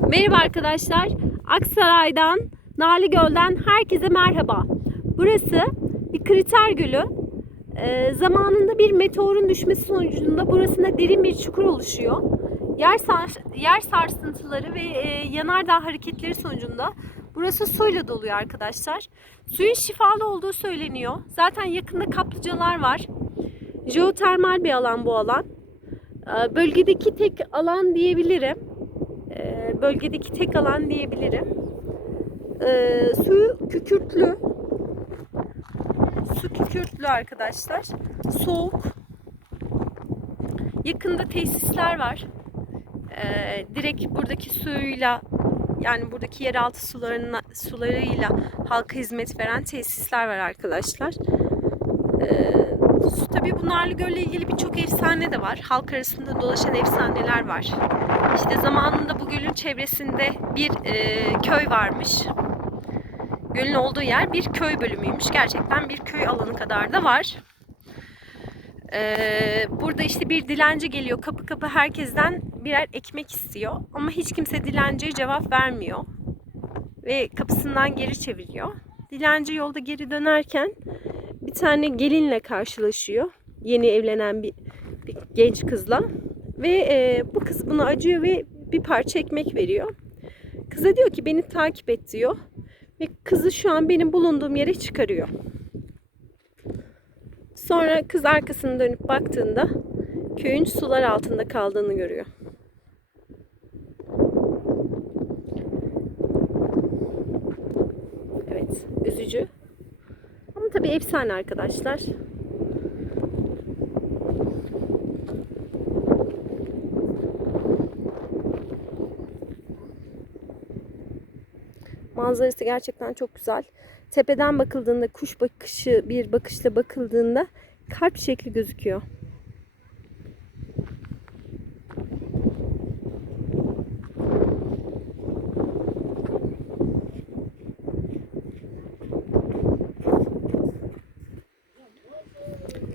Merhaba arkadaşlar. Aksaray'dan, Nali Göl'den herkese merhaba. Burası bir kriter gölü. Ee, zamanında bir meteorun düşmesi sonucunda burasında derin bir çukur oluşuyor. Yer, sar- yer sarsıntıları ve e, yanardağ hareketleri sonucunda burası suyla doluyor arkadaşlar. Suyun şifalı olduğu söyleniyor. Zaten yakında kaplıcalar var. Jeotermal bir alan bu alan. Ee, bölgedeki tek alan diyebilirim e, bölgedeki tek alan diyebilirim. E, suyu kükürtlü. Su kükürtlü arkadaşlar. Soğuk. Yakında tesisler var. E, direkt buradaki suyuyla yani buradaki yeraltı sularına, sularıyla halka hizmet veren tesisler var arkadaşlar. E, su- tabii bu Narlı Göl'le ilgili birçok efsane de var. Halk arasında dolaşan efsaneler var. İşte zamanında bu gölün çevresinde bir e, köy varmış. Gölün olduğu yer bir köy bölümüymüş. Gerçekten bir köy alanı kadar da var. E, burada işte bir dilenci geliyor. Kapı kapı herkesten birer ekmek istiyor. Ama hiç kimse dilenciye cevap vermiyor. Ve kapısından geri çeviriyor. Dilenci yolda geri dönerken tane gelinle karşılaşıyor. Yeni evlenen bir, bir genç kızla. Ve e, bu kız buna acıyor ve bir parça ekmek veriyor. Kıza diyor ki beni takip et diyor. Ve kızı şu an benim bulunduğum yere çıkarıyor. Sonra kız arkasını dönüp baktığında köyün sular altında kaldığını görüyor. Evet, üzücü. Tabii efsane arkadaşlar. Manzarası gerçekten çok güzel. Tepeden bakıldığında kuş bakışı bir bakışla bakıldığında kalp şekli gözüküyor.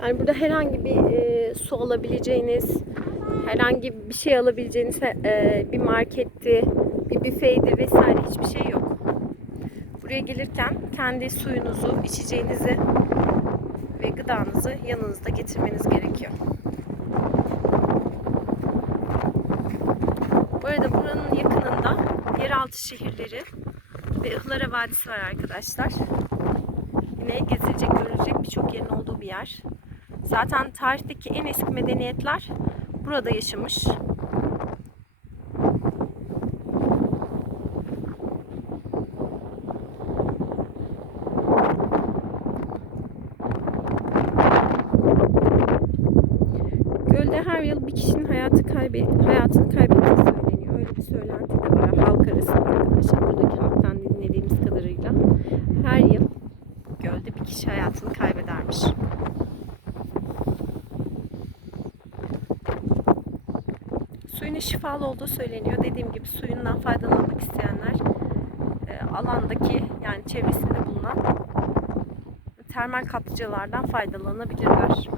Yani burada herhangi bir e, su alabileceğiniz, herhangi bir şey alabileceğiniz e, bir marketti, bir büfeydi vesaire hiçbir şey yok. Buraya gelirken kendi suyunuzu, içeceğinizi ve gıdanızı yanınızda getirmeniz gerekiyor. Bu arada buranın yakınında yeraltı şehirleri ve Ihlara Vadisi var arkadaşlar. Yine gezilecek, görülecek birçok yerin olduğu bir yer. Zaten tarihteki en eski medeniyetler burada yaşamış. Gölde her yıl bir kişinin hayatı kaybe hayatını kaybettiği söyleniyor. Öyle bir söylenti de var halk arasında arkadaşlar. Buradaki halktan dinlediğimiz kadarıyla her yıl gölde bir kişi hayatını kaybedermiş. Suyun şifalı olduğu söyleniyor. Dediğim gibi suyundan faydalanmak isteyenler e, alandaki yani çevresinde bulunan termal kaplıcalardan faydalanabilirler.